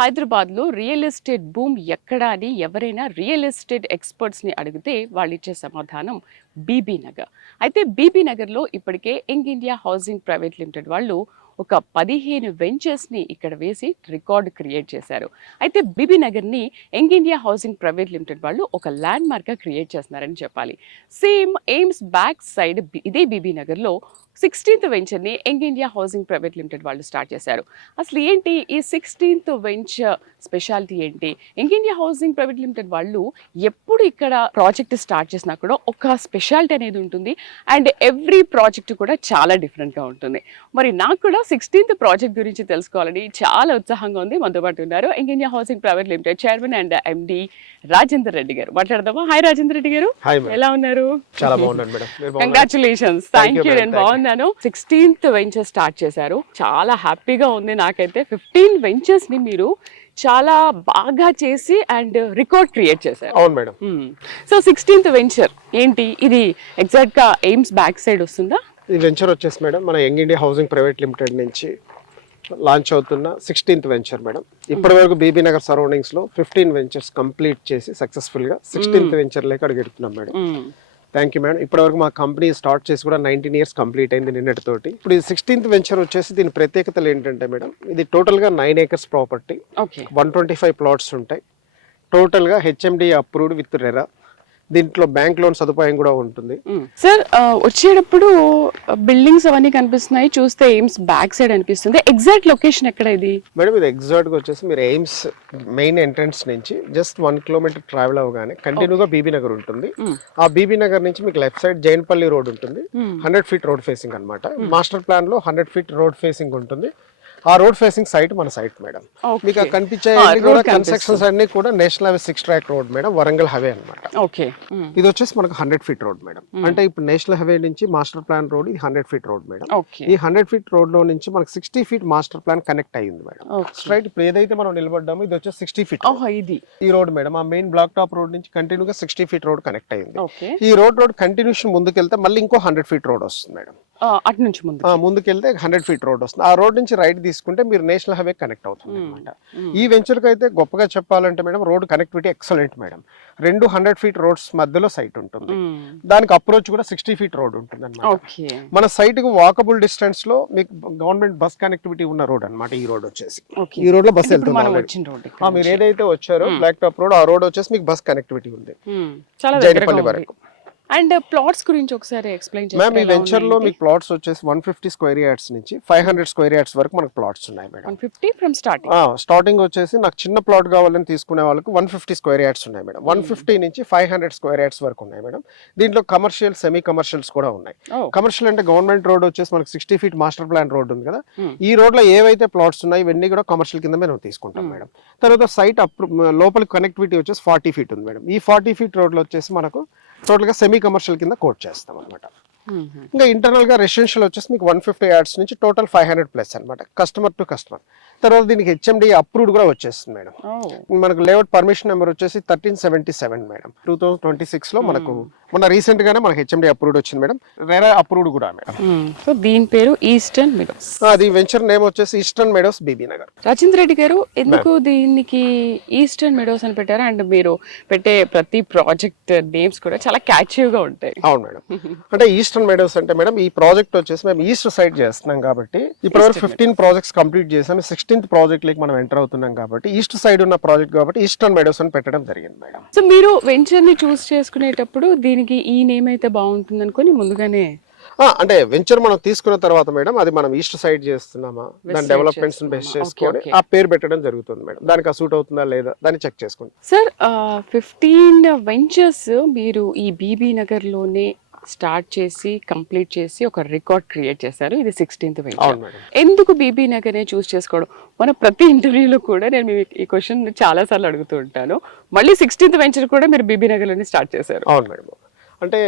హైదరాబాద్లో real estate boom ఎక్కడా అని ఎవరైనా రియల్ ఎస్టేట్ ఎక్స్పర్ట్స్ని అడిగితే వాళ్ళు ఇచ్చే సమాధానం బీబీ నగర్. అయితే బీబీ నగర్లో ఇప్పటికే young India housing private limited వాళ్ళు ఒక 15 వెంచర్స్ని ఇక్కడ వేసి రికార్డు క్రియేట్ చేశారు. అయితే బీబీ నగర్ని young India housing private limited వాళ్ళు ఒక ల్యాండ్ మార్క్గా క్రియేట్ చేస్తున్నారని చెప్పాలి. సేమ్ ఎయిమ్స్ బ్యాక్ సైడ్ ఇదే బీబీ నగర్లో 16th వెంచర్ని young India housing private limited వాళ్ళు స్టార్ట్ చేశారు. అసలు ఏంటి ఈ 16th వెంచర్ స్పెషాలిటీ ఏంటి? Young India housing private limited వాళ్ళు ఎప్పుడు ఇక్కడ ప్రాజెక్ట్ స్టార్ట్ చేసినా కూడా ఒక స్పెషాలిటీ అనేది ఉంటుంది. అండ్ ఎవ్రీ ప్రాజెక్ట్ కూడా చాలా డిఫరెంట్గా ఉంటుంది. మరి నాకు కూడా 16th ప్రాజెక్ట్ గురించి తెలుసుకోవాలని చాలా ఉత్సాహంగా ఉంది. మనతో పాటు ఉన్నారు young India housing private limited chairman and MD Rajender Reddy గారు. మాట్లాడదామా? హాయ్ రాజేందర్ రెడ్డి గారు, ఎలా ఉన్నారు? చాలా బాగున్నాను మేడం. కంగ్రాచులేషన్స్. Thank you. నేను బాగున్నాను. 16th వెంచర్ స్టార్ట్ చేశారు, చాలా హ్యాపీగా ఉంది నాకైతే. 15 వెంచర్స్ ని మీరు చాలా బాగా చేసి అండ్ రికార్డ్ క్రియేట్ చేశారు. అవును మేడం. సో 16th వెంచర్ ఏంటి? ఇది ఎగ్జాక్ట్ గా ఎయిమ్స్ బ్యాక్ సైడ్ వస్తుందా? ఈ వెంచర్ వచ్చేసి మేడం మన young India housing private limited నుంచి లాంచ్ అవుతున్న 16th వెంచర్ మేడం. ఇప్పటి వరకు బీబీ నగర్ సరౌండింగ్స్ లో 15 వెంచర్స్ కంప్లీట్ చేసి సక్సెస్ఫుల్ గా 16th వెంచర్ లేక అడుగుతున్నాం మేడం. Thank you madam. ఇప్పటివరకు మా కంపెనీ స్టార్ట్ చేసి కూడా 19 years కంప్లీట్ అయింది నిన్నటితోటి. ఇప్పుడు ఈ 16th వెంచర్ వచ్చేసి దీని ప్రత్యేకతలు ఏంటంటే మేడం, ఇది టోటల్గా 9 acres ప్రాపర్టీ, 125 plots ఉంటాయి. టోటల్గా హెచ్ఎండి అప్రూవ్డ్ విత్ రెరా. దీంట్లో బ్యాంక్ లోన్ సదుపాయం కూడా ఉంటుంది. సార్ వచ్చేటప్పుడు బిల్డింగ్స్ అవన్నీ కనిపిస్తున్నాయి, చూస్తే ఎయిమ్స్ బ్యాక్ సైడ్ అనిపిస్తుంది. ఎగ్జాక్ట్ లొకేషన్ ఎక్కడ ఇది మేడం? ఇది ఎగ్జాక్ట్ గా వచ్చేసి మీరు ఎయిమ్స్ మెయిన్ ఎంట్రన్స్ నుంచి జస్ట్ 1 kilometer ట్రావెల్ అవగానే కంటిన్యూగా బీబీ నగర్ ఉంటుంది. ఆ బీబీ నగర్ నుంచి మీకు లెఫ్ట్ సైడ్ జైన్పల్లి రోడ్ ఉంటుంది. 100 feet రోడ్ ఫేసింగ్ అన్నమాట. మాస్టర్ ప్లాన్ లో 100 feet రోడ్ ఫేసింగ్ ఉంటుంది. ఆ రోడ్ ఫేసింగ్ సైట్ మన సైట్ మేడం. మీకు కనిపించే కన్స్ట్రక్షన్స్ అన్ని కూడా national highway 6 track road madam, Warangal highway అనమాట. ఇది వచ్చేసి మనకు 100 feet రోడ్ మేడం. అంటే ఇప్పుడు నేషనల్ హైవే నుంచి మాస్టర్ ప్లాన్ రోడ్ ఇది 100 feet రోడ్ మేడం. ఈ 100 feet రోడ్ లో నుంచి మనకు 60 feet మాస్టర్ ప్లాన్ కనెక్ట్ అయ్యింది మేడం. స్ట్రైట్ ఇప్పుడు ఏదైతే మనం నిలబడ్డామో ఇది వచ్చేసి 60 feet ఇది ఈ రోడ్ మేడం. ఆ మెయిన్ బ్లాక్ టాప్ రోడ్ నుంచి కంటిన్యూగా 60 feet రోడ్ కనెక్ట్ అయ్యింది. ఈ రోడ్ కంటిన్యూషన్ ముందుకెళ్తే మళ్ళీ ఇంకో 100 feet రోడ్ వస్తుంది మేడం. అటు నుంచి ముందుకెళ్తే 100 feet రోడ్ వస్తుంది. ఆ రోడ్ నుంచి రైట్ తీసుకుంటే మీరు నేషనల్ హైవే కనెక్ట్ అవుతుంది అనమాట. ఈ వెంచర్ కి అయితే గొప్పగా చెప్పాలంటే madam road connectivity excellent madam. 2 100 feet roads మధ్యలో సైట్ ఉంటుంది. దానికి అప్రోచ్ కూడా 60 feet రోడ్ ఉంటుంది అనమాట. మన సైట్ కు వాకబుల్ డిస్టెన్స్ లో మీకు గవర్నమెంట్ బస్ కనెక్టివిటీ ఉన్న రోడ్ అనమాట. ఈ రోడ్ వచ్చేసి ఈ రోడ్ లో బస్ వెళ్తుంది. మీరు ఏదైతే వచ్చారో బ్లాక్ టాప్ రోడ్, ఆ రోడ్ వచ్చేసి మీకు బస్ కనెక్టివిటీ ఉంది జైనపల్లి వరకు. అండ్ ప్లాట్స్ గురించి ఒకసారి ఎక్స్ప్లెయిన్ చేయండి మ్యామ్. ఈ వెంచర్ లో మీకు ప్లాట్స్ వచ్చేసి 150 square yards నుంచి 500 square yards వరకు మనకు ప్లాట్స్ ఉన్నాయి మేడం. 150 ఫ్రమ్ స్టార్టింగ్ వచ్చేసి నాకు చిన్న ప్లాట్ కావాలని తీసుకునే వాళ్ళకి 150 square yards ఉన్నాయి మేడం. 150 నుంచి 500 square yards వరకు ఉన్నాయి మేడం. దీంట్లో కమర్షియల్, సెమీ కమర్షియల్స్ కూడా ఉన్నాయి. కమర్షియల్ అంటే గవర్నమెంట్ రోడ్ వచ్చేసి మనకు 60 feet మాస్టర్ ప్లాన్ రోడ్ ఉంది కదా. ఈ రోడ్ లో ఏవైతే ప్లాట్స్ ఉన్నాయి ఇవన్నీ కూడా కమర్షియల్ కింద మేము తీసుకుంటాం మేడం. తర్వాత సైట్ లోపల కనెక్టివిటీ వచ్చేసి 40 feet ఉంది మేడం. ఈ 40 feet రోడ్ లో వచ్చేసి మనకు టోటల్ గా సెమీ కమర్షియల్ కింద కోట్ చేస్తాం అనమాట. ఇంకా ఇంటర్నల్ గా రెసిడెన్షియల్ వచ్చేసి మీకు 150 yards నుంచి టోటల్ 500+ అనమాట, కస్టమర్ టు కస్టమర్. తర్వాత దీనికి హెచ్ఎండి అప్రూవ్డ్ కూడా వచ్చేస్తుంది మేడం. మనకు లేఅవుట్ పర్మిషన్ నెంబర్ వచ్చేసి 1377 మేడం. 2026 లో మనకు మొన్న రీసెంట్ గానే మనకు హెచ్ఎండి అప్రూవ్డ్ వచ్చింది మేడం. రెరా అప్రూవ్డ్ కూడా మేడం. సో దీని పేరు ఈస్టర్న్ మెడోస్. అది వెంచర్ నేమ్ వచ్చేసి Eastern Meadows Bibinagar. Rajendra Reddy garu, ఎందుకు దీనికి ఈస్టర్న్ మెడోస్ అని పెట్టారు? అండ్ మీరు పెట్టే ప్రతి ప్రాజెక్ట్ నేమ్స్ కూడా చాలా క్యాచీవ్ గా ఉంటాయి. అవును మేడం. అంటే ఈస్టర్న్ మెడోస్ అంటే మేడం ఈ ప్రాజెక్ట్ వచ్చేసి మేము ఈస్ట్ సైడ్ చేస్తున్నాం కాబట్టి ఇప్పటివరకు 15 ప్రాజెక్ట్స్ కంప్లీట్ చేసాం. 16th ప్రాజెక్ట్ లకి మనం ఎంటర్ అవుతున్నాం కాబట్టి ఈస్ట్ సైడ్ ఉన్న ప్రాజెక్ట్ కాబట్టి ఈస్టర్న్ మెడోస్ అని పెట్టడం జరిగింది మేడం. సో మీరు వెంచర్ ని చూస్ చేసుకునేటప్పుడు దీనికి ఈ నేమ్ అయితే బాగుంటుంది అనుకుని ముందుగానే అంటే వెంచర్ మనం తీసుకున్న తర్వాత మేడం అది మనం ఈస్ట్ సైడ్ చేస్తున్నామా, దాని డెవలప్మెంట్స్ బేస్ చేసుకొని ఆ పేరు పెట్టడం జరుగుతుంది మేడం. దానికి సూట్ అవుతుందా లేదా దాన్ని చెక్ చేసుకోండి. సార్ 15 వెంచర్స్ మీరు ఈ బీబీ నగర్ లోనే స్టార్ట్ చేసి కంప్లీట్ చేసి ఒక రికార్డ్ క్రియేట్ చేశారు. ఇది 16th వెంచర్. ఎందుకు బీబీ నగర్ నే చూస్ చేసుకోవడం? మన ప్రతి ఇంటర్వ్యూలో కూడా నేను ఈ క్వశ్చన్ చాలా సార్లు అడుగుతూ ఉంటాను. మళ్ళీ 16th వెంచర్ కూడా మీరు బీబీ నగర్ లోనే స్టార్ట్ చేశారు. అవును మేడం. అంటే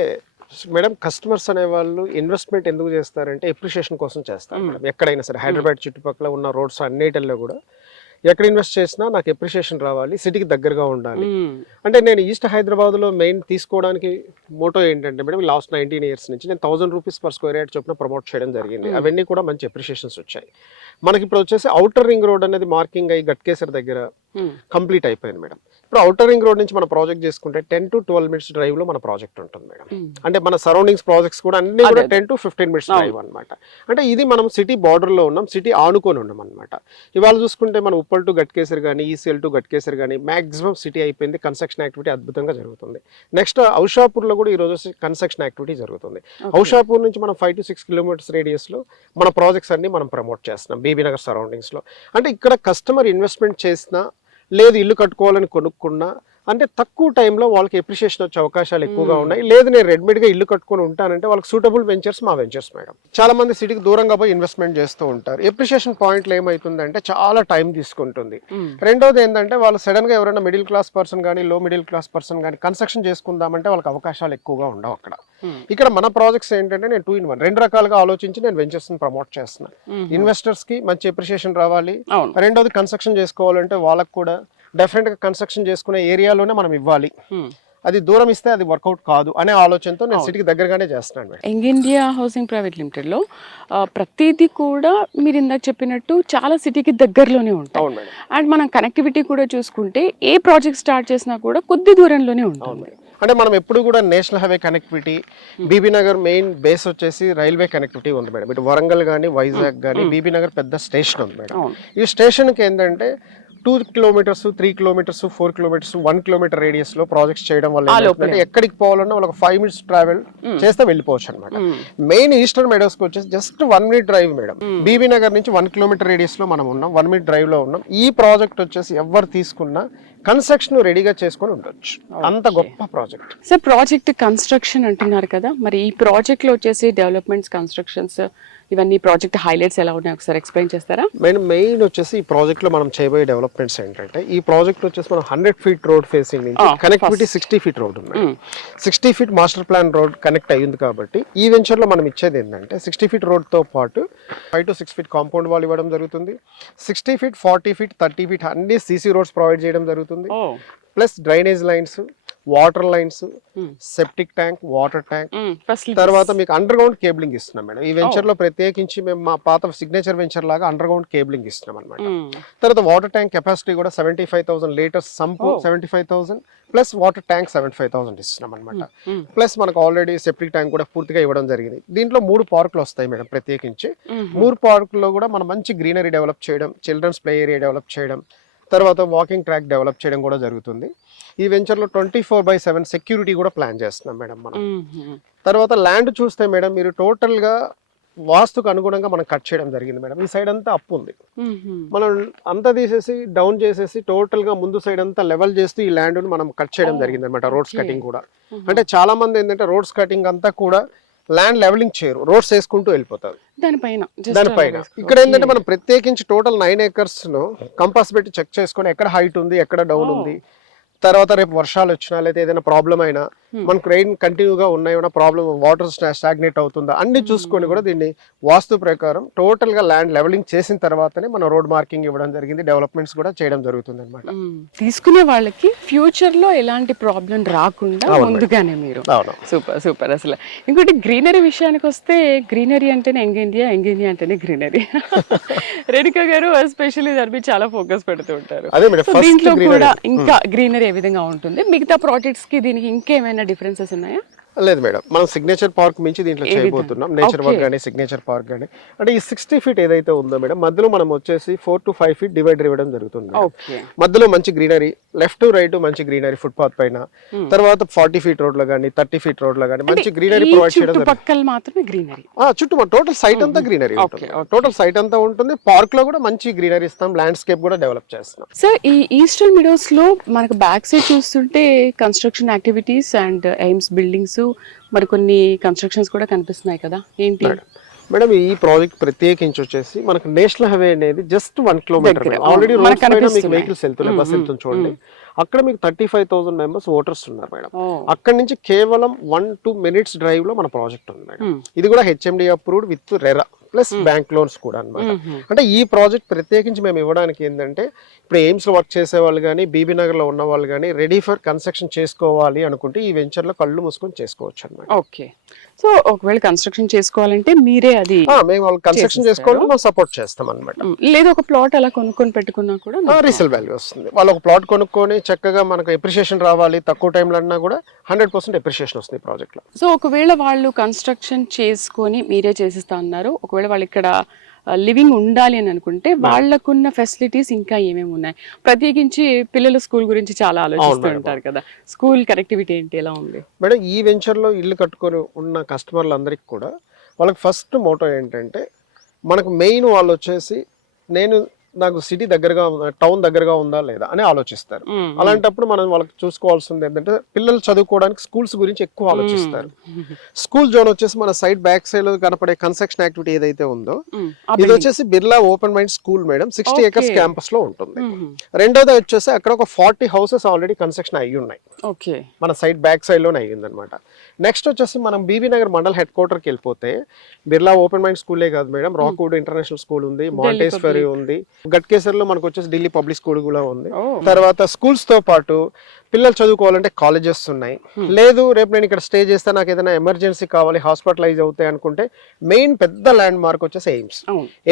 మేడం కస్టమర్స్ అనే వాళ్ళు ఇన్వెస్ట్మెంట్ ఎందుకు చేస్తారంటే ఎప్రిషియేషన్ కోసం చేస్తారు మేడం. ఎక్కడైనా సరే హైదరాబాద్ చుట్టుపక్కల ఉన్న రోడ్స్ అన్నిటిలో కూడా ఎక్కడ ఇన్వెస్ట్ చేసినా నాకు ఎప్రిషియేషన్ రావాలి, సిటీకి దగ్గరగా ఉండాలి. అంటే నేను ఈస్ట్ హైదరాబాద్లో మెయిన్ తీసుకోవడానికి మోటో ఏంటంటే మేడం, లాస్ట్ 19 years నుంచి నేను 1000 రూపీస్ పర్ స్క్వేర్ యార్డ్ చొప్పున ప్రమోట్ చేయడం జరిగింది. అవన్నీ కూడా మంచి ఎప్రిషియేషన్స్ వచ్చాయి. మనకి ఇప్పుడు వచ్చేసి అవుటర్ రింగ్ రోడ్ అనేది మార్కింగ్ అయ్యి గట్కేసర్ దగ్గర కంప్లీట్ అయిపోయింది మేడం. ఇప్పుడు అవుటర్ రింగ్ రోడ్ నుంచి మన ప్రాజెక్ట్ చేసుకుంటే 10 to 12 minutes డ్రైవ్ లో మన ప్రాజెక్ట్ ఉంటుంది మేడం. అంటే మన సరౌండింగ్స్ ప్రాజెక్ట్స్ కూడా అన్ని కూడా 10 to 15 minutes డ్రైవ్ అనమాట. అంటే ఇది మనం సిటీ బార్డర్ లో ఉన్నాం, సిటీ ఆనుకొని ఉన్నాం అనమాట. ఇవాళ చూసుకుంటే మన ఉప్పల్ టు గట్కేసర్ కానీ, ఈసీఎల్ టు గట్కేసర్ కానీ మాక్సిమం సిటీ అయిపోయింది. కన్స్ట్రక్షన్ యాక్టివిటీ అద్భుతంగా జరుగుతుంది. నెక్స్ట్ ఔషాపూర్ లో కూడా ఈ రోజు కన్స్ట్రక్షన్ యాక్టివిటీ జరుగుతుంది. ఔషాపూర్ నుంచి మనం 5 to 6 kilometers రేడియస్ లో మన ప్రాజెక్ట్స్ అన్ని మనం ప్రమోట్ చేస్తున్నాం బీబీ నగర్ సరౌండింగ్స్ లో. అంటే ఇక్కడ కస్టమర్ ఇన్వెస్ట్మెంట్ చేసినా లేదు ఇల్లు కట్టుకోవాలని కొనుక్కున్నా అంటే తక్కువ టైంలో వాళ్ళకి ఎప్రిషియేషన్ వచ్చే అవకాశాలు ఎక్కువగా ఉన్నాయి. లేదు నేను రెడీమేడ్గా ఇల్లు కట్టుకొని ఉంటానంటే వాళ్ళకి సూటబుల్ వెంచర్స్ మా వెంచర్స్ మేడం. చాలా మంది సిటీకి దూరంగా పోయి ఇన్వెస్ట్మెంట్ చేస్తూ ఉంటారు. ఎప్రిషియేషన్ పాయింట్లు ఏమవుతుందంటే చాలా టైం తీసుకుంటుంది. రెండోది ఏంటంటే వాళ్ళు సడన్ గా ఎవరైనా మిడిల్ క్లాస్ పర్సన్ కానీ, లో మిడిల్ క్లాస్ పర్సన్ కానీ కన్స్ట్రక్షన్ చేసుకుందామంటే వాళ్ళకి అవకాశాలు ఎక్కువగా ఉండవు అక్కడ. ఇక్కడ మన ప్రాజెక్ట్స్ ఏంటంటే నేను 2 in 1 రెండు రకాలుగా ఆలోచించి నేను వెంచర్స్ ప్రమోట్ చేస్తున్నాను. ఇన్వెస్టర్స్ కి మంచి ఎప్రిషియేషన్ రావాలి, రెండోది కన్స్ట్రక్షన్ చేసుకోవాలంటే వాళ్ళకి కూడా డెఫినెట్ గా కన్స్ట్రక్షన్ చేసుకునే ఏరియాలోనే మనం ఇవ్వాలి. అది దూరం ఇస్తే అది వర్కౌట్ కాదు అనే ఆలోచనతో నేను సిటీకి దగ్గరగానే చేస్తున్నాను. Young India housing private limited లో ప్రతిదీ కూడా మీరు ఇందాక చెప్పినట్టు చాలా సిటీకి దగ్గరలోనే ఉంటాయి. అండ్ మనం కనెక్టివిటీ కూడా చూసుకుంటే ఏ ప్రాజెక్ట్ స్టార్ట్ చేసినా కూడా కొద్ది దూరంలోనే ఉంటుంది. అంటే మనం ఎప్పుడు కూడా national highway connectivity, Bibinagar main base వచ్చేసి రైల్వే కనెక్టివిటీ ఉంది మేడం. ఇటు వరంగల్ కానీ, వైజాగ్ కానీ బీబీ నగర్ పెద్ద స్టేషన్ ఉంది మేడం. ఈ స్టేషన్కి ఏంటంటే 2 kilometers, 3 kilometers, 4 kilometers, 1 kilometer radius లో ప్రాజెక్ట్స్ చేయడం వల్ల ఎక్కడికి పోవాలన్నా వాళ్ళకి 5 minutes ట్రావెల్ చేస్తే వెళ్ళిపోవచ్చు అనమాట. మెయిన్ ఈస్టర్న్ మెడోస్ కి వచ్చేసి just 1 minute drive madam. Bibinagar నుంచి 1 kilometer రేడియస్ లో మనం ఉన్నాం, 1 minute డ్రైవ్ లో ఉన్నాం. ఈ ప్రాజెక్ట్ వచ్చేసి ఎవరు తీసుకున్నా కన్స్ట్రక్షన్ రెడీగా చేసుకొని ఉండొచ్చు, అంత గొప్ప ప్రాజెక్ట్. సార్ ప్రాజెక్ట్ కన్స్ట్రక్షన్ అంటున్నారు కదా, మరి ఈ ప్రాజెక్ట్ లో వచ్చేసి డెవలప్మెంట్స్, కన్స్ట్రక్షన్స్ ఇవన్నీ ప్రాజెక్ట్ హైలైట్స్ ఎలా ఉన్నాయి ఒకసారి ఎక్స్ప్లెయిన్ చేస్తారా? మెయిన్ వచ్చేసి ఈ ప్రాజెక్ట్ లో మనం చేయబోయే డెవలప్మెంట్స్ ఏంటంటే, ఈ ప్రాజెక్ట్ వచ్చేసి మనం 100 feet రోడ్ ఫేసింగ్ నుంచి కనెక్టివిటీ 60 feet రోడ్ ఉంది. 60 feet master plan road connect అయ్యింది కాబట్టి ఈ వెంచర్ లో మనం ఇచ్చేది ఏంటంటే 60 feet రోడ్ తో పాటు 5 to 6 feet కాంపౌండ్ వాల్ ఇవ్వడం జరుగుతుంది. 60 feet, 40 feet, 30 feet అన్ని సీసీ రోడ్స్ ప్రొవైడ్ చేయడం జరుగుతుంది. Plus drainage lines, water lines, septic tank, water tank, తర్వాత మీకు అండర్ గ్రౌండ్ కేబులింగ్ ఇస్తున్నాం మేడం. ఈ వెంచర్ లో ప్రత్యేకించి మేము మా పాత సిగ్నేచర్ వెంచర్ లాగా అండర్ గ్రౌండ్ కేబులింగ్ ఇస్తున్నాం అనమాట. తర్వాత వాటర్ ట్యాంక్ కెపాసిటీ కూడా 75,000 liters sump 75,000 plus water tank 75,000 ఇస్తున్నాం అనమాట. ప్లస్ మనకు ఆల్రెడీ సెప్టిక్ ట్యాంక్ కూడా పూర్తిగా ఇవ్వడం జరిగింది. దీంట్లో 3 పార్కులు వస్తాయి మేడం. ప్రత్యేకించి 3 పార్కుల్లో కూడా మనం మంచి గ్రీనరీ డెవలప్ చేయడం, చిల్డ్రన్స్ ప్లే ఏరియా డెవలప్ చేయడం, తర్వాత వాకింగ్ ట్రాక్ డెవలప్ చేయడం కూడా జరుగుతుంది. ఈ వెంచర్లో 24/7 సెక్యూరిటీ కూడా ప్లాన్ చేస్తున్నాం మేడం మనం. తర్వాత ల్యాండ్ చూస్తే మేడం మీరు టోటల్గా వాస్తుకు అనుగుణంగా మనం కట్ చేయడం జరిగింది మేడం. ఈ సైడ్ అంతా అప్పు ఉంది, మనం అంతా తీసేసి డౌన్ చేసేసి టోటల్గా ముందు సైడ్ అంతా లెవెల్ చేస్తూ ఈ ల్యాండ్ని మనం కట్ చేయడం జరిగింది అనమాట. రోడ్స్ కటింగ్ కూడా అంటే చాలా మంది ఏంటంటే రోడ్స్ కటింగ్ అంతా కూడా ల్యాండ్ లెవెలింగ్ చేయరు, రోడ్స్ వేసుకుంటూ వెళ్ళిపోతారు దానిపైన. ఇక్కడ ఏంటంటే మనం ప్రత్యేకించి టోటల్ 9 acres ను కంపాస్ పెట్టి చెక్ చేసుకొని ఎక్కడ హైట్ ఉంది, ఎక్కడ డౌన్ ఉంది, తర్వాత రేపు వర్షాలు వచ్చినా లేదా ఏదైనా ప్రాబ్లం అయినా మనకు రెయిన్ కంటిన్యూగా ఉన్నాయో ప్రాబ్లం, వాటర్ స్టాగ్నేట్ అవుతుందా అన్ని చూసుకొని కూడా దీన్ని వాస్తు ప్రకారం టోటల్ గా ల్యాండ్ లెవెలింగ్ చేసిన తర్వాతనే మనం రోడ్ మార్కింగ్ ఇవ్వడం జరిగింది, డెవలప్మెంట్స్ కూడా చేయడం జరుగుతుంది అనమాట. తీసుకునే వాళ్ళకి ఫ్యూచర్ లో ఎలాంటి ప్రాబ్లం రాకుండా ముందుగానే మీరు. Super super. అసలు ఇంకోటి గ్రీనరీ విషయానికి వస్తే, గ్రీనరీ అంటేనే యంగ్ ఇండియా, యంగ్ ఇండియా అంటేనే గ్రీనరీ. రేణుకా గారు ఎస్పెషల్లీ దాని మీద చాలా ఫోకస్ పెడుతూ ఉంటారు. దీంట్లో కూడా ఇంకా గ్రీనరీ ఏ విధంగా ఉంటుంది? మిగతా ప్రాజెక్ట్స్ కి దీనికి ఇంకేమైనా డిఫరెన్సెస్ ఉన్నాయా? లేదు మేడం, మనం సిగ్నేచర్ పార్క్ మించి దీంట్లో చేయబోతున్నాం. నేచర్ పార్క్ కానీ సిగ్నేచర్ పార్క్ కానీ అంటే ఈ 60 feet ఏదైతే ఉందో మేడం, మధ్యలో మనం వచ్చేసి 4 to 5 feet డివైడర్ ఇవ్వడం జరుగుతుంది. మధ్యలో మంచి గ్రీనరీ, లెఫ్ట్ రైట్ మంచి గ్రీనరీ ఫుట్ పాత్ పైన, తర్వాత 40 feet రోడ్ లో కానీ 30 feet రోడ్ లో కానీ మంచి గ్రీనరీ ప్రొవైడ్ చేయడం జరుగుతుంది. చుట్టూ టోటల్ సైట్ అంతా గ్రీనరీ ఉంటుంది, టోటల్ సైట్ అంతా ఉంటుంది. పార్క్ లో కూడా మంచి గ్రీనరీ ఇస్తాం, ల్యాండ్స్కేప్ కూడా డెవలప్ చేస్తాం. సార్ ఈ ఈస్టర్న్ మిడోస్ లో మనకు బ్యాక్ సైడ్ చూస్తుంటే construction activities and AIIMS buildings, మరి కొన్ని కన్స్ట్రక్షన్స్ కూడా కనిపిస్తున్నాయి కదా, ఏంటి మేడం? ఈ ప్రాజెక్ట్ ప్రత్యేకించి వచ్చేసి మనకు నేషనల్ హైవే అనేది జస్ట్ 1 kilometer. ఆల్రెడీ రోడ్స్ పైన మీకు వెహికల్స్ వెళ్తున్నాయి, బస్ వెళ్తుంది చూడండి. అక్కడ మీకు 35,000 members ఓటర్స్ ఉన్నారు మేడం. అక్కడ నుంచి కేవలం 1-2 minutes డ్రైవ్ లో మన ప్రాజెక్ట్ ఉంది మేడం. ఇది కూడా HMD approved with RERA plus bank loans కూడా అన్నమాట. అంటే ఈ ప్రాజెక్ట్ ప్రత్యేకించి మేము ఇవ్వడానికి ఏంటంటే ఇప్పుడు ఎయిమ్స్ లో వర్క్ చేసే వాళ్ళు కానీ బీబీ నగర్ లో ఉన్న వాళ్ళు కానీ రెడీ ఫర్ కన్స్ట్రక్షన్ చేసుకోవాలి అనుకుంటే ఈ వెంచర్ లో కళ్ళు మూసుకొని చేసుకోవచ్చు అన్నమాట. ఓకే, సో ఒకవేళ కన్స్ట్రక్షన్ చేసుకోవాలంటే మీరే అది మేము వాళ్ళు కన్స్ట్రక్షన్ చేసుకోవాలి, మనం సపోర్ట్ చేస్తాం అనమాట. లేదా ఒక ప్లాట్ అలా కొనుక్కొని పెట్టుకున్నా కూడా రీసేల్ వాల్యూ వస్తుంది. వాళ్ళు ఒక ప్లాట్ కొనుక్కొని చక్కగా మనకు ఎప్రిషియేషన్ రావాలి, తక్కువ టైంలో అన్నా కూడా 100% ఎప్రిషియేషన్ వస్తుంది ప్రాజెక్ట్ లో. సో ఒకవేళ వాళ్ళు కన్స్ట్రక్షన్ చేసుకొని మీరే చేసిస్తా అన్నారు, ఒకవేళ వాళ్ళు ఇక్కడ లివింగ్ ఉండాలి అని అనుకుంటే వాళ్ళకున్న ఫెసిలిటీస్ ఇంకా ఏమేమి ఉన్నాయి? ప్రత్యేకించి పిల్లల స్కూల్ గురించి చాలా ఆలోచిస్తూ ఉంటారు కదా, స్కూల్ కనెక్టివిటీ ఏంటి, ఎలా ఉంది మేడం? ఈ వెంచర్ లో ఇల్లు కట్టుకొని ఉన్న కస్టమర్లందరికీ కూడా వాళ్ళకి ఫస్ట్ మోటో ఏంటంటే మనకు మెయిన్ వాళ్ళు వచ్చేసి నాకు సిటీ దగ్గరగా టౌన్ దగ్గరగా ఉందా లేదా అని ఆలోచిస్తారు. అలాంటప్పుడు మనం వాళ్ళకి చూసుకోవాల్సింది ఏంటంటే పిల్లలు చదువుకోవడానికి స్కూల్స్ గురించి ఎక్కువ ఆలోచిస్తారు. స్కూల్ జోన్ వచ్చేసి మన సైడ్ బ్యాక్ సైడ్ లో కనపడే కన్స్ట్రక్షన్ యాక్టివిటీ ఏదైతే ఉందో ఇది వచ్చేసి Birla open mind school madam, 60 acres campus లో ఉంటుంది. రెండోది వచ్చేసి అక్కడ ఒక 40 houses ఆల్రెడీ కన్స్ట్రక్షన్ అయ్యి ఉన్నాయి, మన సైడ్ బ్యాక్ సైడ్ లోనే అయ్యింది అనమాట. నెక్స్ట్ వచ్చేసి మనం Bibinagar mandal headquarter కి వెళ్ళిపోతే బిర్లా ఓపెన్ మైండ్ స్కూలే కాదు మేడం, రాక్వుడ్ ఇంటర్నేషనల్ స్కూల్ ఉంది, మాంటేస్ఫెరీ ఉంది, గట్కేసర్ లో మనకు వచ్చేసి ఢిల్లీ పబ్లిక్ స్కూల్ కూడా ఉంది. తర్వాత స్కూల్స్ తో పాటు పిల్లలు చదువుకోవాలంటే కాలేజెస్ ఉన్నాయి. లేదు రేపు నేను ఇక్కడ స్టే చేస్తే నాకు ఏదైనా ఎమర్జెన్సీ కావాలి, హాస్పిటలైజ్ అవుతాయి అనుకుంటే మెయిన్ పెద్ద ల్యాండ్ మార్క్ వచ్చేసి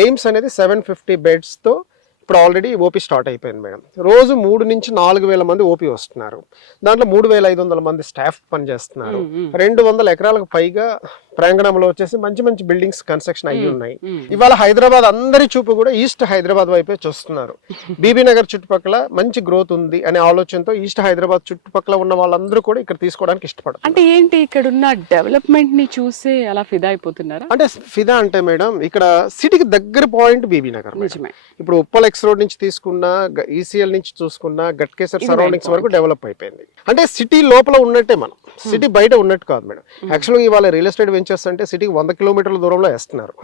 ఎయిమ్స్ అనేది 750 beds తో ఇప్పుడు ఆల్రెడీ ఓపీ స్టార్ట్ అయిపోయింది మేడం. రోజు 3 నుంచి 4,000 మంది ఓపీ వస్తున్నారు. దాంట్లో 3,500 మంది స్టాఫ్ పనిచేస్తున్నారు. 200 ఎకరాలకు పైగా ప్రాంగణంలో వచ్చేసి మంచి మంచి బిల్డింగ్స్ కన్స్ట్రక్షన్ అయ్యి ఉన్నాయి. ఇవాళ హైదరాబాద్ అందరి చూపు కూడా ఈస్ట్ హైదరాబాద్ వైపే చూస్తున్నారు. బీబీ నగర్ చుట్టుపక్కల మంచి గ్రోత్ ఉంది అనే ఆలోచనతో ఈస్ట్ హైదరాబాద్ చుట్టుపక్కల ఉన్న వాళ్ళందరూ కూడా ఇక్కడ తీసుకోవడానికి ఇష్టపడతారు. అంటే ఏంటి ఇక్కడ ఉన్న డెవలప్మెంట్ ని చూసి అలా ఫిదా అయిపోతున్నారా? అంటే ఫిదా అంటే మేడం ఇక్కడ సిటీకి దగ్గర పాయింట్ బీబీ నగర్. ఇప్పుడు ఉప్పల్ ఎక్స్ రోడ్ నుంచి తీసుకున్నా, ఈసీఎల్ నుంచి చూసుకున్నా, గట్కేసర్ సరౌండింగ్స్ వరకు డెవలప్ అయిపోయింది. అంటే సిటీ లోపల ఉన్నట్టే, మనం సిటీ బయట ఉన్నట్టు కాదు మేడం. యాక్చువల్గా ఇవాళ రియల్ ఎస్టేట్ వెంచర్స్ అంటే సిటీకి 100 కిలోమీటర్ల దూరంలో వేస్తున్నారు,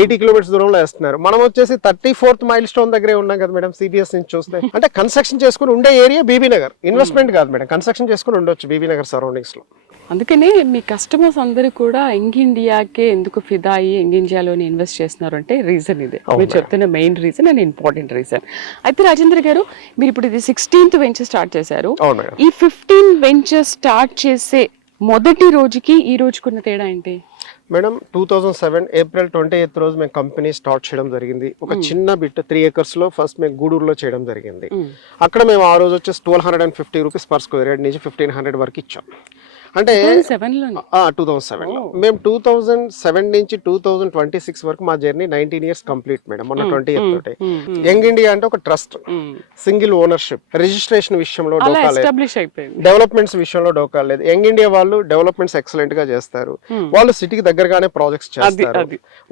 80 కిలోమీటర్స్ దూరంలో వేస్తున్నారు. మనం వచ్చేసి 34th మైల్ స్టోన్ దగ్గరే ఉన్నాం కదా మేడం సిబిఎస్ నుంచి చూస్తే. అంటే కన్స్ట్రక్షన్ చేసుకుని ఉండే ఏరియా బీబీ నగర్, ఇన్వెస్ట్మెంట్ కాదు మేడం, కన్స్ట్రక్షన్ చేసుకుని ఉండొచ్చు బీబీ నగర్ సరౌండింగ్స్ లో. అందుకనే మీ కస్టమర్స్ అందరూ కూడా యంగ్ ఇండియాకే ఎందుకు ఫిదా అయ్యి యంగ్ ఇండియాలోనే ఇన్వెస్ట్ చేస్తున్నారు అంటే రీజన్ ఇదే, మీరు చెప్తున్న main reason and important reason. అయితే రాజేంద్ర గారు, మీరు ఇప్పుడు ఇది 16th వెంచర్ స్టార్ట్ చేశారు. ఈ 15 వెంచర్ స్టార్ట్ చేసే మొదటి రోజుకి ఈ రోజుకున్న తేడా ఏంటి మేడం? 2007 April 28th రోజు మేము కంపెనీ స్టార్ట్ చేయడం జరిగింది. ఒక చిన్న బిట్ 3 acres లో ఫస్ట్ మేము గూడూరులో చేయడం జరిగింది. అక్కడ మేము ఆ రోజు వచ్చేసి 1250 రూపీస్ పర్ స్క్వేర్ యార్డ్ నుంచి 1500 వరకు ఇచ్చాం. అంటే 2007 లో మేము 2007 నుంచి 2026 వరకు మా జర్నీ 19 years కంప్లీట్ మేడం. మొన్న 20th తోటి యంగ్ ఇండియా అంటే ఒక ట్రస్ట్, సింగిల్ ఓనర్షిప్, రిజిస్ట్రేషన్ విషయంలో డోకా లేదు, డెవలప్మెంట్స్ విషయంలో డోకా లేదు. యంగ్ ఇండియా వాళ్ళు డెవలప్మెంట్స్ ఎక్సలెంట్ గా చేస్తారు. వాళ్ళు సిటీకి దగ్గరగానే ప్రాజెక్ట్స్ చేస్తారు.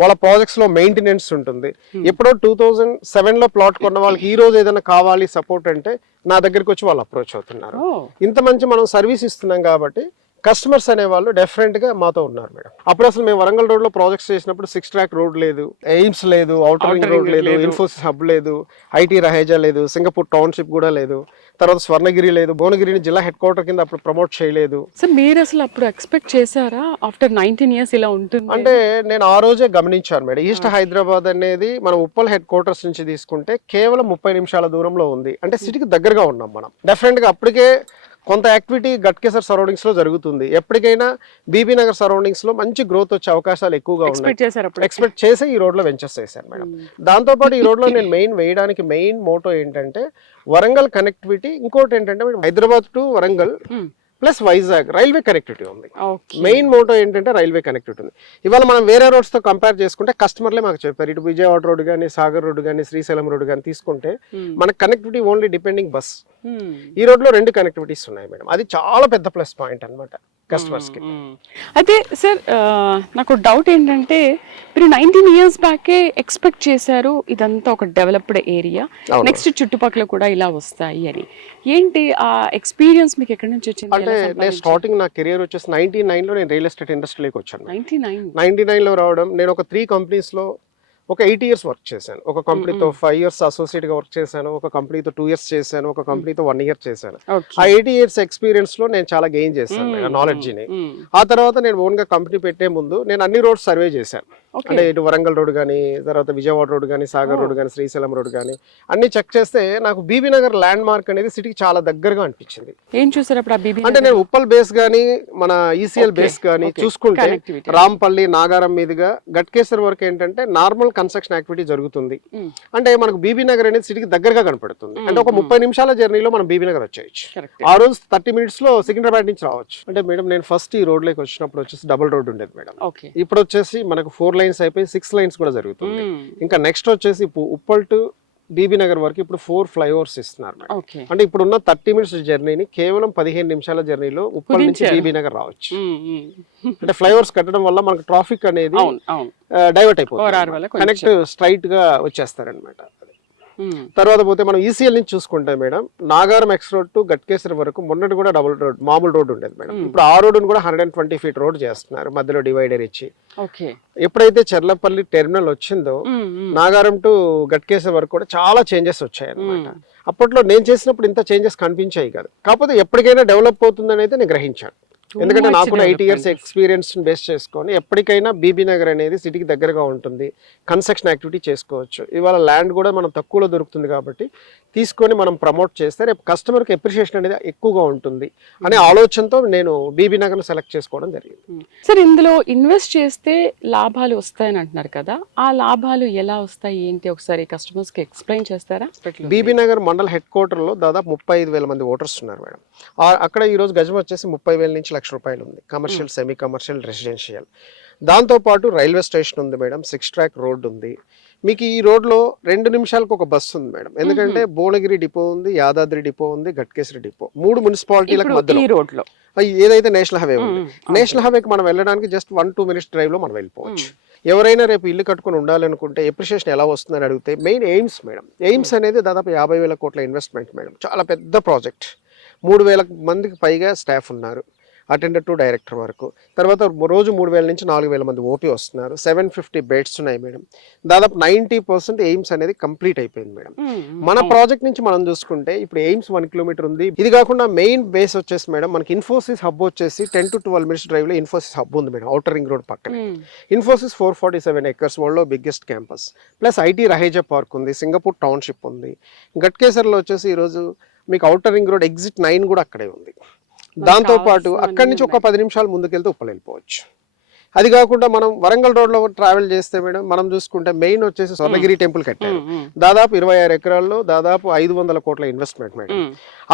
వాళ్ళ ప్రాజెక్ట్స్ లో మెయింటెనెన్స్ ఉంటుంది. ఎప్పుడో 2007 లో ప్లాట్ కొన్న వాళ్ళకి ఈ రోజు ఏదైనా కావాలి సపోర్ట్ అంటే నా దగ్గరికి వచ్చి వాళ్ళు అప్రోచ్ అవుతున్నారు. ఇంత మంచి మనం సర్వీస్ ఇస్తున్నాం కాబట్టి కస్టమర్స్ అనే వాళ్ళు డెఫినెట్ గా మాతో ఉన్నారు మేడం. అప్పుడు అసలు మేము వరంగల్ రోడ్ లో ప్రాజెక్ట్స్ చేసినప్పుడు 6 track రోడ్ లేదు, ఎయిమ్స్ లేదు, ఔటర్ రింగ్ రోడ్ లేదు, ఇన్ఫోసిస్ హబ్ లేదు, ఐటీ రహేజా లేదు, సింగపూర్ టౌన్షిప్ కూడా లేదు, తర్వాత స్వర్ణగిరి లేదు, భువనగిరిని జిల్లా హెడ్ క్వార్టర్ కింద అప్పుడు ప్రమోట్ చేయలేదు. సార్ మీరు అసలు అప్పుడు ఎక్స్పెక్ట్ చేశారా ఆఫ్టర్ 19 years ఇలా ఉంటుంది అంటే? నేను ఆ రోజే గమనించాను మేడం. ఈస్ట్ హైదరాబాద్ అనేది మనం ఉప్పల్ హెడ్ క్వార్టర్స్ నుంచి తీసుకుంటే కేవలం 30 నిమిషాల దూరంలో ఉంది. అంటే సిటీకి దగ్గరగా ఉన్నాం మనం. డెఫినెట్ గా అప్పటికే కొంత యాక్టివిటీ గట్కేసర్ సరౌండింగ్స్ లో జరుగుతుంది. ఎప్పటికైనా బీబీ నగర్ సరౌండింగ్స్ లో మంచి గ్రోత్ వచ్చే అవకాశాలు ఎక్కువగా ఉన్నాయి. ఎక్స్పెక్ట్ చేసి ఈ రోడ్ లో వెంచర్స్ చేశాను మేడం. దాంతో పాటు ఈ రోడ్ లో నేను వేయడానికి మెయిన్ మోటో ఏంటంటే వరంగల్ కనెక్టివిటీ. ఇంకోటి ఏంటంటే Hyderabad to Warangal plus Vizag railway connectivity ఉంది. మెయిన్ మోటో ఏంటంటే రైల్వే కనెక్టివిటీ ఉంది. ఇవాళ మనం వేరే రోడ్స్ తో కంపేర్ చేసుకుంటే కస్టమర్లే మాకు చెప్పారు, ఇటు విజయవాడ రోడ్ కానీ, సాగర్ రోడ్ కానీ, శ్రీశైలం రోడ్ కానీ తీసుకుంటే మన కనెక్టివిటీ ఓన్లీ డిపెండింగ్ బస్. ఈ రోడ్ లో 2 కనెక్టివిటీస్ ఉన్నాయి మేడం. అది చాలా పెద్ద ప్లస్ పాయింట్ అన్నమాట కస్టమర్స్ కి. అయితే సార్ నాకు డౌట్ ఏంటంటే మీరు 19 years బ్యాకే ఎక్స్పెక్ట్ చేశారు ఇదంతా ఒక డెవలప్డ్ ఏరియా, నెక్స్ట్ చుట్టుపక్కల కూడా ఇలా వస్తాయి అని. ఏంటి ఆ ఎక్స్పీరియన్స్ మీకు ఎక్కడి నుంచి వచ్చింది? అంటే నేను స్టార్టింగ్ నా కెరియర్ వచ్చేసి 99 లో నేను రియల్ ఎస్టేట్ ఇండస్ట్రీలోకి వచ్చాను. 99 లో రావడం, నేను ఒక 3 companies లో ఒక 8 years వర్క్ చేశాను. ఒక కంపెనీతో 5 years అసోసియేట్ గా వర్క్ చేశాను, ఒక కంపెనీతో 2 years చేశాను, ఒక కంపెనీతో 1 year చేశాను. ఆ 8 years ఎక్స్పీరియన్స్ లో నేను చాలా గెయిన్ చేశాను నాలెడ్జ్ ని. ఆ తర్వాత నేను ఓన్ గా కంపెనీ పెట్టే ముందు నేను అన్ని రోడ్స్ సర్వే చేశాను. Okay. అంటే ఇటు వరంగల్ రోడ్ కానీ, తర్వాత విజయవాడ రోడ్ కానీ, సాగర్ రోడ్ కానీ, శ్రీశైలం రోడ్ కానీ అన్ని చెక్ చేస్తే నాకు బీబీ నగర్ ల్యాండ్ మార్క్ అనేది సిటీకి చాలా దగ్గరగా అనిపించింది. ఏం చూసారు అప్పుడు ఆ బీబీ అంటే నేను ఉప్పల్ బేస్ కానీ మన ఈసీఎల్ బేస్ కానీ Okay. చూసుకుంటే Connectivity. రాంపల్లి నాగారం మీదుగా గట్కేసర్ వరకు ఏంటంటే నార్మల్ కన్స్ట్రక్షన్ యాక్టివిటీ జరుగుతుంది. అంటే మనకు బీబీ నగర్ అనేది సిటీకి దగ్గరగా కనపడుతుంది. అంటే ఒక 30 నిమిషాల జర్నీలో మనం బీబీ నగర్ వచ్చేయచ్చు. కరెక్ట్. ఆ రోజు 30 మినిట్స్ లో సికింద్రాబాద్ నుంచి రావచ్చు. అంటే మేడం నేను ఫస్ట్ ఈ రోడ్ లోకి వచ్చినప్పుడు వచ్చేసి డబుల్ రోడ్ ఉండేది మేడం. ఓకే. ఇప్పుడు వచ్చేసి మనకు 4 లైన్స్ అయిపోయి 6 లైన్స్ కూడా జరుగుతుంది. ఇంకా నెక్స్ట్ వచ్చేసి ఉప్పల్ టు బీబీ నగర్ వరకు ఇప్పుడు 4 ఫ్లైఓవర్స్ ఇస్తున్నారు మేడం. ఓకే. అంటే ఇప్పుడున్న 30 మినిట్స్ జర్నీని కేవలం 15 నిమిషాల జర్నీలో ఉప్పల్ నుంచి కుదించారు. బీబీ నగర్ రావచ్చు. అంటే ఫ్లైఓవర్స్ కట్టడం వల్ల మనకు ట్రాఫిక్ అనేది అవును అవును. డైవర్ట్ ఓఆర్ఆర్ వల్ల అయిపోతుంది. కొంచెం. కనెక్ట్ స్ట్రైట్ గా వచ్చేస్తారనమాట. తర్వాత పోతే మనం ఈసీఎల్ నుంచి చూసుకుంటే madam Nagaram X road to Ghatkesar వరకు మొన్నటి కూడా డబుల్ రోడ్ మామూలు రోడ్ ఉండేది మేడం. ఇప్పుడు ఆ రోడ్డును కూడా 120 ఫీట్ రోడ్ చేస్తున్నారు మధ్యలో డివైడర్ ఇచ్చి. ఓకే. ఎప్పుడైతే చెర్లపల్లి టెర్మినల్ వచ్చిందో నాగారం టు గట్కేసర్ వరకు కూడా చాలా చేంజెస్ వచ్చాయి అనమాట. అప్పట్లో నేను చేసినప్పుడు ఇంత చేంజెస్ కనిపించాయి కాదు. కాకపోతే ఎప్పటికైనా డెవలప్ అవుతుందని అయితే నేను గ్రహించాను. ఎందుకంటే నాకు 8 ఇయర్స్ ఎక్స్పీరియన్స్ బేస్ చేసుకొని ఎప్పటికైనా బీబీ నగర్ అనేది సిటీకి దగ్గరగా ఉంటుంది, కన్స్ట్రక్షన్ యాక్టివిటీ చేసుకోవచ్చు. ఇవాళ ల్యాండ్ కూడా మనం తక్కువలో దొరుకుతుంది కాబట్టి తీసుకొని మనం ప్రమోట్ చేస్తే రేపు కస్టమర్కి అప్రిషియేషన్ అనేది ఎక్కువగా ఉంటుంది అనే ఆలోచనతో నేను బీబీ నగర్ను సెలెక్ట్ చేసుకోవడం జరిగింది. సార్ ఇందులో ఇన్వెస్ట్ చేస్తే లాభాలు వస్తాయని అంటున్నారు కదా, ఆ లాభాలు ఎలా వస్తాయి ఏంటి ఒకసారి కస్టమర్స్ కి ఎక్స్ప్లెయిన్ చేస్తారా? Bibinagar mandal headquarter లో దాదాపు 35,000 మంది ఓటర్స్ ఉన్నారు మేడం. అక్కడ ఈ రోజు గజం వచ్చేసి 30,000 నుంచి ₹1,00,000 ఉంది. Commercial, semi commercial, residential. దాంతోపాటు రైల్వే స్టేషన్ ఉంది మేడం, 6 ట్రాక్ రోడ్ ఉంది. మీకు ఈ రోడ్లో 2 నిమిషాలకు ఒక బస్సు ఉంది మేడం. ఎందుకంటే భువనగిరి డిపో ఉంది, యాదాద్రి డిపో ఉంది, గట్కేసరి డిపో, 3 మున్సిపాలిటీలకు మధ్యలో ఈ రోడ్ లో ఏదైతే నేషనల్ హైవే ఉంది, నేషనల్ హైవేకి మనం వెళ్ళడానికి జస్ట్ 1-2 మినిట్స్ డ్రైవ్ లో మనం వెళ్ళిపోవచ్చు. ఎవరైనా రేపు ఇల్లు కట్టుకుని ఉండాలనుకుంటే ఎప్రిషియేషన్ ఎలా వస్తుందని అడిగితే మెయిన్ ఎయిమ్స్ మేడం. ఎయిమ్స్ అనేది దాదాపు 50,000 కోట్ల ఇన్వెస్ట్మెంట్ మేడం. చాలా పెద్ద ప్రాజెక్ట్. 3,000 మందికి పైగా స్టాఫ్ ఉన్నారు, అటెండర్ టు డైరెక్టర్ వరకు. తర్వాత రోజు 3,000 నుంచి 4,000 మంది ఓపీ వస్తున్నారు. 750 బెడ్స్ ఉన్నాయి మేడం. దాదాపు 90% ఎయిమ్స్ అనేది కంప్లీట్ అయిపోయింది మేడం. మన ప్రాజెక్ట్ నుంచి మనం చూసుకుంటే ఇప్పుడు ఎయిమ్స్ 1 కిలోమీటర్ ఉంది. ఇది కాకుండా మెయిన్ బేస్ వచ్చేసి మేడం మనకి ఇన్ఫోసిస్ హబ్ వచ్చేసి 10 to 12 మినిట్స్ డ్రైవ్ లో ఇన్ఫోసిస్ హబ్ ఉంది మేడం, ఔటర్ రింగ్ రోడ్ పక్కన. ఇన్ఫోసిస్ 447 acres వరల్డ్ లో biggest campus. Plus IT Raheja park ఉంది, సింగపూర్ టౌన్షిప్ ఉంది. గట్కేసర్లో వచ్చేసి ఈరోజు మీకు ఔటర్ రింగ్ రోడ్ ఎగ్జిట్ 9 కూడా అక్కడే ఉంది. దాంతో పాటు అక్కడి నుంచి ఒక 10 నిమిషాలు ముందుకెళ్తే ఉప్పల్ వెళ్ళిపోవచ్చు. అది కాకుండా మనం వరంగల్ రోడ్ లో ట్రావెల్ చేస్తే మేడం మనం చూసుకుంటే మెయిన్ వచ్చేసి స్వర్ణగిరి టెంపుల్ కట్టారు. దాదాపు 26 ఎకరాల్లో దాదాపు 500 కోట్ల ఇన్వెస్ట్మెంట్ మేడం.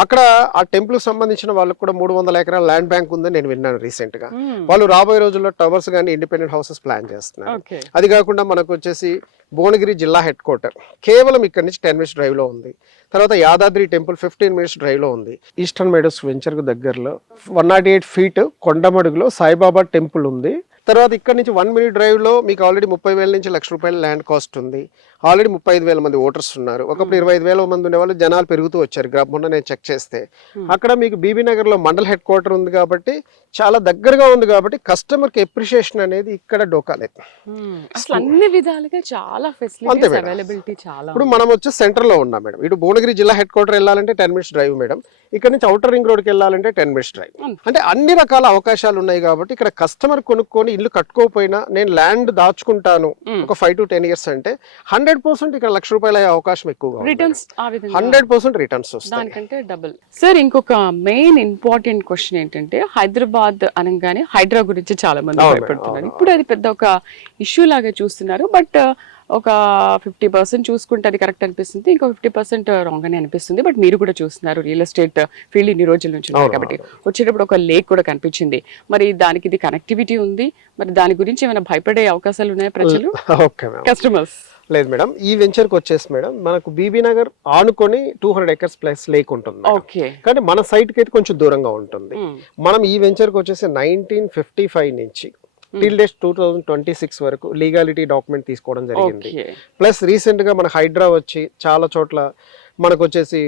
అక్కడ ఆ టెంపుల్ సంబంధించిన వాళ్ళకి కూడా 300 ఎకరాల ల్యాండ్ బ్యాంక్ ఉందని నేను విన్నాను రీసెంట్ గా. వాళ్ళు రాబోయే రోజుల్లో టవర్స్ కానీ ఇండిపెండెంట్ హౌసెస్ ప్లాన్ చేస్తున్నారు. అది కాకుండా మనకు వచ్చేసి భువనగిరి జిల్లా హెడ్ క్వార్టర్ కేవలం ఇక్కడ నుంచి 10 మినిట్స్ డ్రైవ్ లో ఉంది. తర్వాత యాదాద్రి టెంపుల్ 15 మినిట్స్ డ్రైవ్ లో ఉంది. ఈస్టర్న్ మెడోస్ వెంచర్ కు దగ్గరలో 108 ఫీట్ కొండమడుగులో సాయిబాబా టెంపుల్ ఉంది. తర్వాత ఇక్కడ నుంచి 1 మినిట్ డ్రైవ్ లో మీకు ఆల్రెడీ 30,000 నుంచి ₹1,00,000 ల్యాండ్ కాస్ట్ ఉంది. ఆల్రెడీ 35,000 మంది ఓటర్స్ ఉన్నారు. ఒకప్పుడు 25,000 మంది ఉండేవాళ్ళు, జనాలు పెరుగుతూ వచ్చారు. మొన్న నేను చెక్ చేస్తే అక్కడ మీకు బీబీ నగర్ లో మండల్ హెడ్ క్వార్టర్ ఉంది కాబట్టి చాలా దగ్గరగా ఉంది కాబట్టి కస్టమర్ కి అప్రిషియేషన్ అనేది ఇక్కడ డోకాలేదు. అసలు అన్ని విధాలుగా చాలా ఫెసిలిటీస్ అవైలబిలిటీ చాలా. ఇప్పుడు మనం వచ్చి సెంటర్ లో ఉన్నాం మేడం. ఇటు భువనగిరి జిల్లా హెడ్ క్వార్టర్ వెళ్ళాలంటే 10 మినిట్స్ డ్రైవ్ మేడం. ఇక్కడ నుంచి ఔటర్ రింగ్ రోడ్ కి వెళ్ళాలంటే 10 మినిట్స్ డ్రైవ్. అంటే అన్ని రకాల అవకాశాలు ఉన్నాయి కాబట్టి ఇక్కడ కస్టమర్ కొనుక్కొని ఇల్లు కట్టుకోకపోయినా నేను ల్యాండ్ దాచుకుంటాను ఒక 5 to 10 ఇయర్స్ అంటే 100% ఇక్కడ ₹1,00,000 అయ్యే అవకాశం ఎక్కువగా ఉంది. రిటర్న్స్ ఆ విధంగా 100% రిటర్న్స్ వస్తాయి. దానికంటే డబుల్. సార్ ఇంకొక మెయిన్ ఇంపార్టెంట్ క్వశ్చన్ ఏంటంటే హైదరాబాద్ అనగానే హైడ్రా గురించి చాలా మంది భయపడుతున్నారు. ఇప్పుడు అది పెద్ద ఒక ఇష్యూ లాగా చూస్తున్నారు. బట్ ఒక 50% చూసుకుంటే అది కరెక్ట్ అనిపిస్తుంది, ఇంకో 50% రాంగ్ అని అనిపిస్తుంది. బట్ మీరు కూడా చూస్తున్నారు, రియల్ ఎస్టేట్ ఫీల్డ్ ఇన్ని రోజుల నుంచి ఉన్నారు కాబట్టి వచ్చేటప్పుడు ఒక లేక్ కూడా కనిపించింది. మరి దానికి ఇది కనెక్టివిటీ ఉంది, మరి దాని గురించి ఏమైనా భయపడే అవకాశాలు ఉన్నాయా ప్రజలు, కస్టమర్స్? లేదు మేడం, ఈ వెంచర్ కి వచ్చేసి మేడం మనకు బీబీ నగర్ ఆనుకొని 200 acres ప్లస్ లేక్ ఉంటుంది. ఓకే. కానీ మన సైట్ కి అయితే కొంచెం దూరంగా ఉంటుంది. మనం ఈ వెంచర్ కి వచ్చేసి 1955 నుంచి టిల్ డేట్ 2026 వరకు లీగాలిటీ డాక్యుమెంట్ తీసుకోవడం జరిగింది. ప్లస్ రీసెంట్ గా మన హైడ్రా వచ్చి చాలా చోట్ల మనకు వచ్చేసి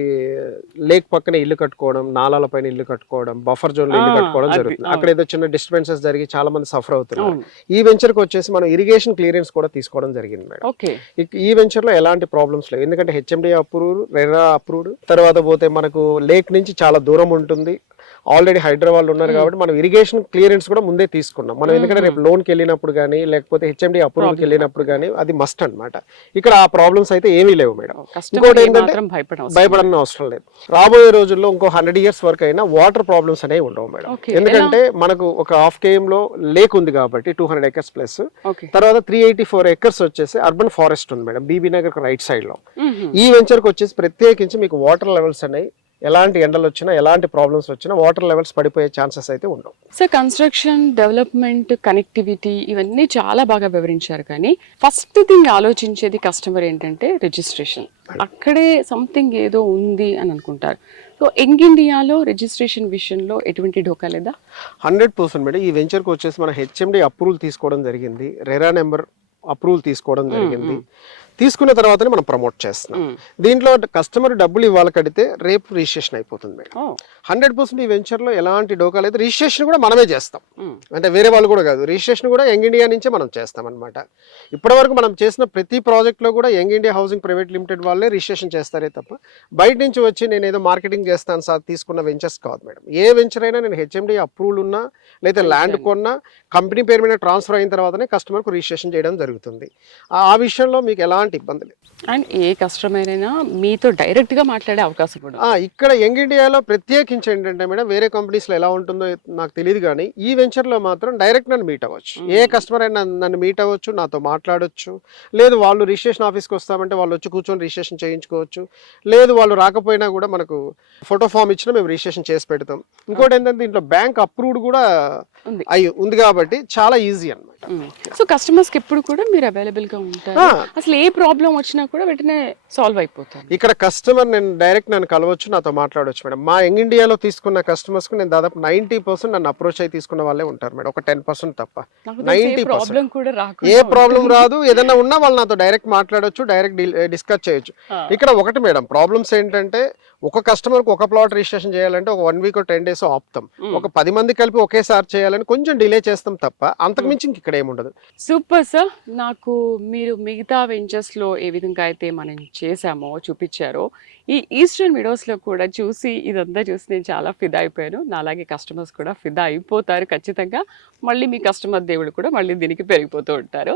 లేక్ పక్కన ఇల్లు కట్టుకోవడం, నాలాల పైన ఇల్లు కట్టుకోవడం, బఫర్ జోన్ లో ఇల్లు కట్టుకోవడం జరుగుతుంది. అక్కడ ఏదో చిన్న డిస్టర్బెన్సెస్ జరిగి చాలా మంది సఫర్ అవుతున్నారు. ఈ వెంచర్ కి వచ్చేసి మనం ఇరిగేషన్ క్లియరెన్స్ కూడా తీసుకోవడం జరిగింది మేడం. ఈ వెంచర్ లో ఎలాంటి ప్రాబ్లమ్స్ లేవు, ఎందుకంటే హెచ్ఎండి అప్రూవ్డ్, రెరా అప్రూవ్డ్. తర్వాత పోతే మనకు లేక్ నుంచి చాలా దూరం ఉంటుంది. ఆల్రెడీ హైదరాబాద్ ఉన్నారు కాబట్టి మనం ఇరిగేషన్ క్లియరెన్స్ కూడా ముందే తీసుకున్నాం మనం, ఎందుకంటే రేపు లోన్కి వెళ్ళినప్పుడు కానీ లేకపోతే హెచ్ఎండి అప్రూవల్కి వెళ్ళినప్పుడు కానీ అది మస్ట్ అన్నమాట. ఇక్కడ ఆ ప్రాబ్లమ్స్ అయితే ఏమీ లేవు మేడం. ఇంకోటి ఏంటంటే భయపడని అవసరం లేదు. రాబోయే రోజుల్లో ఇంకో 100 years వరకు అయినా వాటర్ ప్రాబ్లమ్స్ అనేవి ఉండవు మేడం. ఎందుకంటే మనకు ఒక హాఫ్ కేఎం లో లేక్ ఉంది కాబట్టి 200 acres ప్లస్, తర్వాత 384 acres వచ్చేసి అర్బన్ ఫారెస్ట్ ఉంది madam Bibinagar right side లో. ఈ వెంచర్ కి వచ్చేసి ప్రత్యేకించి మీకు వాటర్ లెవెల్స్ అనేవి ఎలాంటి ఎండలు వచ్చినా ఎలాంటి ప్రాబ్లమ్స్ వచ్చినా వాటర్ లెవెల్స్ పడిపోయే ఛాన్సెస్ అయితే ఉండవు. సార్ కన్స్ట్రక్షన్, డెవలప్మెంట్, కనెక్టివిటీ ఇవన్నీ చాలా బాగా వివరించారు, కానీ ఫస్ట్ థింగ్ ఆలోచించేది కస్టమర్ ఏంటంటే రిజిస్ట్రేషన్. అక్కడే సంథింగ్ ఏదో ఉంది అని అనుకుంటారు. సో యంగ్ ఇండియాలో రిజిస్ట్రేషన్ విషయంలో ఎటువంటి ఢోకా లేదా? 100% మేడం. ఈ వెంచర్కి వచ్చేసి మన హెచ్ఎండి అప్రూవల్ తీసుకోవడం జరిగింది, రెరా నెంబర్ అప్రూవల్ తీసుకోవడం జరిగింది. తీసుకున్న తర్వాతనే మనం ప్రమోట్ చేస్తున్నాం. దీంట్లో కస్టమర్ డబ్బులు ఇవ్వాలి, కడితే రేపు రిజిస్ట్రేషన్ అయిపోతుంది మేడం. 100% ఈ వెంచర్ లో ఎలాంటి డోకా లేదు. రిజిస్ట్రేషన్ కూడా మనమే చేస్తాం, అంటే వేరే వాళ్ళు కూడా కాదు. రిజిస్ట్రేషన్ కూడా యంగ్ ఇండియా నుంచే మనం చేస్తాం అనమాట. ఇప్పటి వరకు మనం చేసిన ప్రతి ప్రాజెక్ట్ లో కూడా young India housing private limited వాళ్ళే రిజిస్ట్రేషన్ చేస్తారే తప్ప బయట నుంచి వచ్చి నేను ఏదో మార్కెటింగ్ చేస్తాను సార్ తీసుకున్న వెంచర్స్ కాదు మేడం. ఏ వెంచర్ అయినా నేను హెచ్ఎండి అప్రూవల్ ఉన్నా లేదా ల్యాండ్ కొన్నా కంపెనీ పేరు మీద ట్రాన్స్ఫర్ అయిన తర్వాతనే కస్టమర్కు రిజిస్ట్రేషన్ చేయడం జరుగుతుంది. ఆ విషయంలో మీకు ఎలాంటి ఇబ్బంది లేదు. అండ్ ఏ కస్టమర్ అయినా మీతో డైరెక్ట్ గా మాట్లాడే అవకాశం కూడా ఇక్కడ యంగ్ ఇండియాలో ప్రత్యేకించి ఏంటంటే మేడం, వేరే కంపెనీస్ లో ఎలా ఉంటుందో నాకు తెలియదు, కానీ ఈ వెంచర్ లో మాత్రం డైరెక్ట్ నన్ను మీట్ అవ్వచ్చు. ఏ కస్టమర్ అయినా నన్ను మీట్ అవ్వచ్చు, నాతో మాట్లాడొచ్చు. లేదు వాళ్ళు రిజిస్ట్రేషన్ ఆఫీస్కి వస్తామంటే వాళ్ళు వచ్చి కూర్చొని రిజిస్ట్రేషన్ చేయించుకోవచ్చు. లేదు వాళ్ళు రాకపోయినా కూడా మనకు ఫోటో ఫామ్ ఇచ్చినా మేము రిజిస్ట్రేషన్ చేసి పెడతాం. ఇంకోటి ఏంటంటే దీంట్లో బ్యాంక్ అప్రూవ్డ్ కూడా ఉంది కాబట్టి చాలా ఈజీ అన్నమాట. సో కస్టమర్స్ కి ఎప్పుడు కూడా మీరు అవైలబుల్ గా ఉంటారు. అసలు ఏ ప్రాబ్లం వచ్చినా కూడా వెంటనే సాల్వ్ అయిపోతారు. ఇక్కడ కస్టమర్ నేను డైరెక్ట్ నన్ను కలవచ్చు, నాతో మాట్లాడవచ్చు మేడం. మా యంగ్ ఇండియాలో తీసుకున్న కస్టమర్స్ కు నేను దాదాపు 90% నన్ను అప్రోచ్ అయి తీసుకున్న వాళ్ళే ఉంటారు మేడం. ఒక 10% తప్ప 90% ఏ ప్రాబ్లం రాదు. ఏదైనా ఉన్నా వాళ్ళు నాతో డైరెక్ట్ మాట్లాడొచ్చు, డైరెక్ట్ డిస్కస్ చేయొచ్చు. ఇక్కడ ఒకటి మేడం ప్రాబ్లమ్స్ ఏంటంటే, ఒక కస్టమర్ కు ఒక ప్లాట్ రిజిస్ట్రేషన్ చేయాలంటే ఒక 1 week or 10 days ఆపుతాం. ఒక 10 మంది కలిపి ఒకేసారి చేయాలని కొంచెం డిలే చేస్తాం తప్ప అంతకు మించి ఇక్కడ ఏముండదు. Super sir. నాకు మీరు మిగతా వెంచర్స్ లో ఏ విధంగా అయితే మనం చేసామో చూపించారో, ఈ ఈస్టర్న్ విడోస్ లో కూడా చూసి ఇదంతా చూసి నేను చాలా ఫిదా అయిపోయాను. నాలాగే కస్టమర్స్ కూడా ఫిదా అయిపోతారు ఖచ్చితంగా. మళ్ళీ మీ కస్టమర్ దేవుడు కూడా మళ్ళీ దీనికి పెరిగిపోతూ ఉంటారు.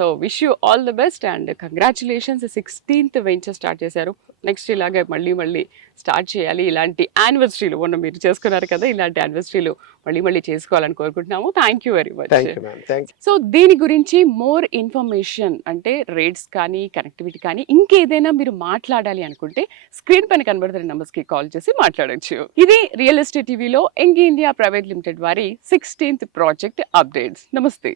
So wish you all the best and congratulations. 16th venture start చేశారు. నెక్స్ట్ ఇలాగే మళ్ళీ స్టార్ట్ చేయాలి. ఇలాంటి యానివర్సరీలు మొన్న మీరు చేసుకున్నారు కదా, ఇలాంటి యానివర్సరీలు మళ్ళీ చేసుకోవాలని కోరుకుంటున్నాము. Thank you very much. So దీని గురించి మోర్ ఇన్ఫర్మేషన్ అంటే రేట్స్ కానీ కనెక్టివిటీ కానీ ఇంకేదైనా మీరు మాట్లాడాలి అనుకుంటే స్క్రీన్ పైన కనబడుతున్న నెంబర్స్ కి కాల్ చేసి మాట్లాడొచ్చు. ఇది రియల్ ఎస్టేట్ టీవీలో యంగ్ ఇండియా ప్రైవేట్ లిమిటెడ్ వారి 16th ప్రాజెక్ట్ అప్డేట్స్. నమస్తే.